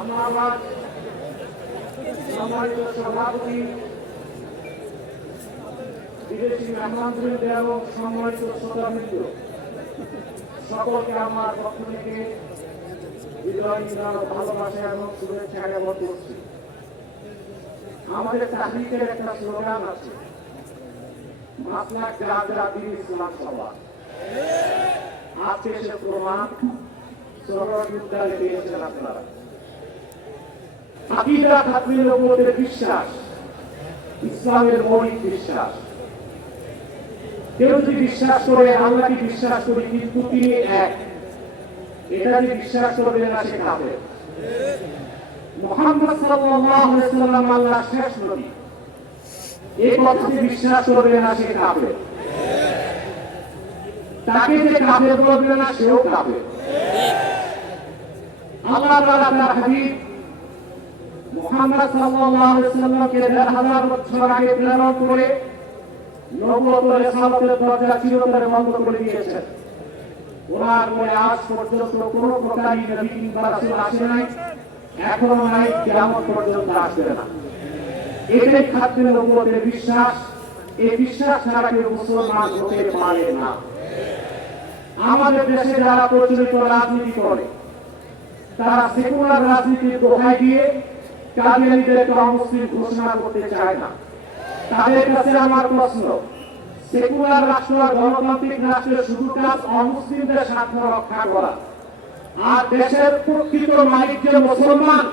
আমার সম্মানিত সভাপতি, বিদেশি মেহমানবৃন্দ এবং সম্মানিত শ্রোতাবৃন্দ, সকলকে আমার পক্ষ থেকে বিজয় নির্ণয় ভালোবাসা এবং শুভেচ্ছা জ্ঞাপন করছি। আমাদের তাহরিকের একটা স্লোগান আছে, মাসলাক জাগরা দিন ইসলাম সভা। আজকে সে প্রমাণ সর্ববিদ্যালয়ে পেয়েছেন আপনারা। আকীদা তাকওয়ার উপরে বিশ্বাস ইসলামের মৌলিক বিশ্বাস। কেউ যদি বিশ্বাস করে আল্লাহকে বিশ্বাস করি কিন্তু তিনি এক, এটা যদি বিশ্বাস করবে না সে কাফের। মুহাম্মদ সাল্লাল্লাহু আলাইহি ওয়াসাল্লাম আল্লাহর শেষ নবী, এই কথাটি বিশ্বাস করবে না সে কাফের। তাকে যে কাফের বলবে না সেও কাফের। আল্লাহ তাআলা তার হাবিব মুহাম্মদ সাল্লাল্লাহু আলাইহি ওয়াসাল্লামকে ১,৫০০ বছর আগে প্রেরণ করে নবুয়ত ও রিসালাতের দরজা চিরতরে বন্ধ করে দিয়েছেন। ওনার পরে আজ পর্যন্ত কোনো প্রকারই নবী কিংবা রাসূল আসে নাই, এখনো নাই, কিয়ামত পর্যন্ত আসবে না। এটাই খাদ্য নবুয়তের বিশ্বাস। এই বিশ্বাস ছাড়া কেউ মুসলমান হতে পারে না। আমাদের দেশে যারা প্রচলিত রাজনীতি করে তারা সেকুলার রাজনীতির দোহাই দিয়ে কাদিয়ানীদেরকে অমুসলিম ঘোষণা করতে চায় না। তাদের কাছে আমার প্রশ্ন, সেকুলার রাষ্ট্র আর গণতান্ত্রিক রাষ্ট্রের শুধু কাজ অমুসলিমদের স্বার্থ রক্ষা করা, আর দেশের প্রকৃত মালিক যে মুসলমান,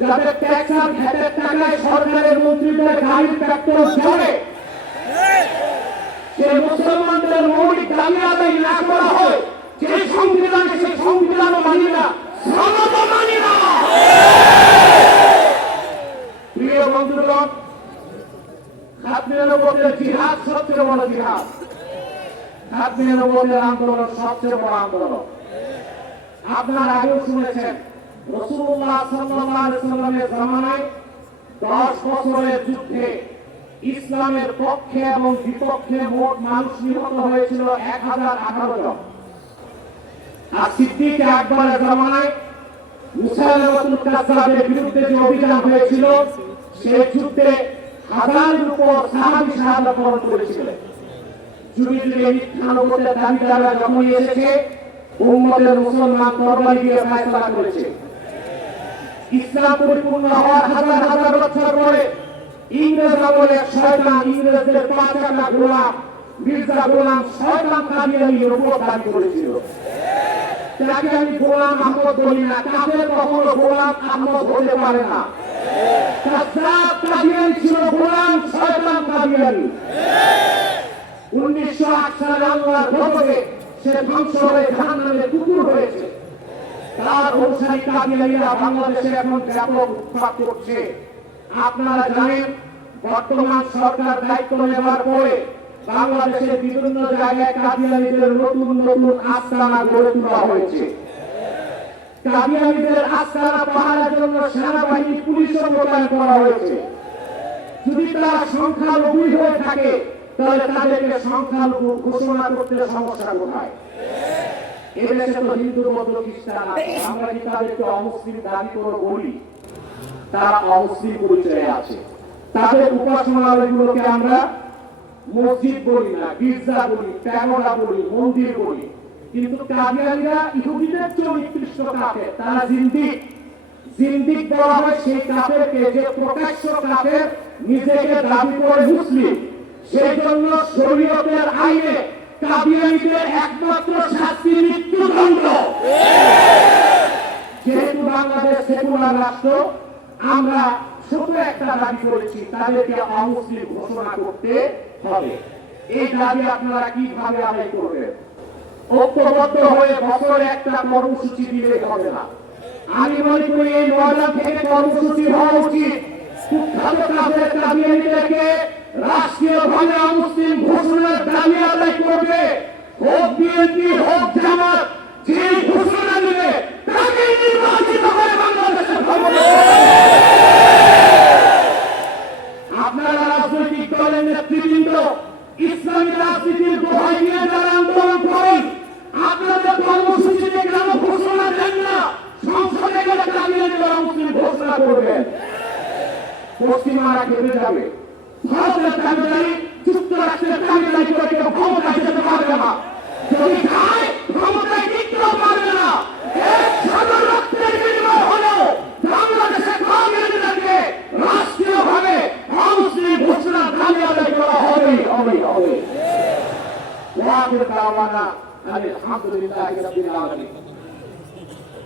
যাদের ট্যাক্স আর ভ্যাটের টাকায় সরকারের মন্ত্রীদের গাড়ির পেট্রোল চলে, সেই মুসলমানদের মৌলিক দাবি আদায় না করা হয়, যে সংবিধান সেই সংবিধানও মানি না, সনদও মানি না। প্রিয় বন্ধুগণ, খাদ্যের উপরে জিহাদ সবচেয়ে বড় জিহাদ। খাদ্যের উপরে আন্দোলন সবচেয়ে বড় আন্দোলন। আপনারা আগেও শুনেছেন, রাসূলুল্লাহ সাল্লাল্লাহু আলাইহি ওয়াসাল্লামের জামানায় 10 বছরের যুদ্ধে ইসলামের পক্ষে এবং বিপক্ষে মোট মানুষ নিহত হয়েছিল 1018 জন। আর সিদ্দিক আকবরের জামানায় মুসাইলামাতুল কাযযাবের বিরুদ্ধে যে অভিযান হয়েছিল, সেই যুদ্ধে 1000-এর উপর সাহাবী শাহাদাত বরণ করেছিলেন। যুগে যুগে মিথ্যা নবুয়তের দাবিদাররা যখনই এসেছে, উম্মতের মুসলমান তরবারি দিয়ে ফয়সালা করেছে। ইসলাম পরিপূর্ণ হওয়ার হাজার হাজার বছর পরে ইংরেজ আমলে শয়তান, ইংরেজদের 5 টাকা গোলাম মির্জা গোলাম শয়তান কাদিয়ানীর উপর দাবি করেছিল। তাকে আমি গোলাম আহমদ বলি না, কাফের কখনো গোলাম আহমদ হতে পারে না। কাযযাব কাদিয়ানী ছিল গোলাম শয়তান কাদিয়ানী। 1908 সালে আল্লাহর গজবে সে ধ্বংস হয়ে জাহান্নামে কুকুর হয়েছে। তার অনুসারী কাদিয়ানীরা বাংলাদেশে এখন ব্যাপক উৎপাত করছে। আপনারা জানেন, বর্তমান সরকার দায়িত্ব নেওয়ার পরে বাংলাদেশের বিভিন্ন জায়গায় কাদিয়ানীদের নতুন নতুন আস্তানা গড়ে তোলা হয়েছে। কাদিয়ানীদের আস্তানা পাহারার জন্য সেনাবাহিনী, পুলিশও মোতায়েন করা হয়েছে। যদি তারা সংখ্যালঘু হয়ে থাকে, তাহলে তাদেরকে সংখ্যালঘু ঘোষণা করতে সমস্যা কোথায়? এদেশে তো হিন্দু, বৌদ্ধ, খ্রিস্টান আছে, আমরা কি তাদেরকে অমুসলিম দাবি করে বলি? তারা অমুসলিম পরিচয়ে আছে। তাদের উপাসনালয়গুলোকে আমরা মসজিদ বলি না, গির্জা বলি, প্যাগোডা বলি, মন্দির বলি। কিন্তু কাদিয়ানীরা ইহুদিদের চেয়ে নিকৃষ্ট কাফের, তারা জিন্দিক। জিন্দিক বলা হয় সেই কাফেরকে যে প্রকাশ্য কাফের, নিজেকে দাবি করে মুসলিম। সেই জন্য শরীয়তের আইনে কাদিয়ানীদের একমাত্র শাস্তি মৃত্যুদণ্ড। যেহেতু বাংলাদেশ সেকুলার রাষ্ট্র, আমরা ছোট একটা দাবি করেছি, তাদেরকে অমুসলিম ঘোষণা করতে হবে। এই দাবি আপনারা কিভাবে আদায় করবেন? ঐক্যবদ্ধ হয়ে বছরে একটা কর্মসূচি দিলে হবে না। আমি মনে করি এই ময়দান থেকে কর্মসূচি হওয়া উচিত। কুখ্যাত কাফের কাদিয়ানীদেরকে রাষ্ট্রীয়ভাবে অমুসলিম ঘোষণার দাবি আদায় করবে। হোক বিএনপি, হোক জামাত, যে ঘোষণা দেবে তাকে নির্বাচিত করে বাংলাদেশের ক্ষমতা। আপনারা রাজনৈতিক দলের নেতৃবৃন্দ ইসলামী রাজনীতির দোহাই দিয়ে যারা আন্দোলন করেন, আপনাদের কর্মসূচিতে কেন ঘোষণা দেন না? সংসদে গেলে কাদিয়ানীরা মুসলিম পশ্চিমারা কেঁপে যাবে। ভারতের দাবিদারি, যুক্তরাষ্ট্রের দাবিদারি করে কেউ ক্ষমতায় যেতে পারবে না। যদি যায় ক্ষমতায় টিকতেও পারবে না। এক সাগর রক্তের বিনিময় হলেও বাংলাদেশের কমিউনিটিকে রাষ্ট্রীয়ভাবে অমুসলিম ঘোষণার দাবি আদায় করা হবে হবে হবে। ওয়াকিল কামানা আলহামদুলিল্লাহ রাব্বিল আলামিন।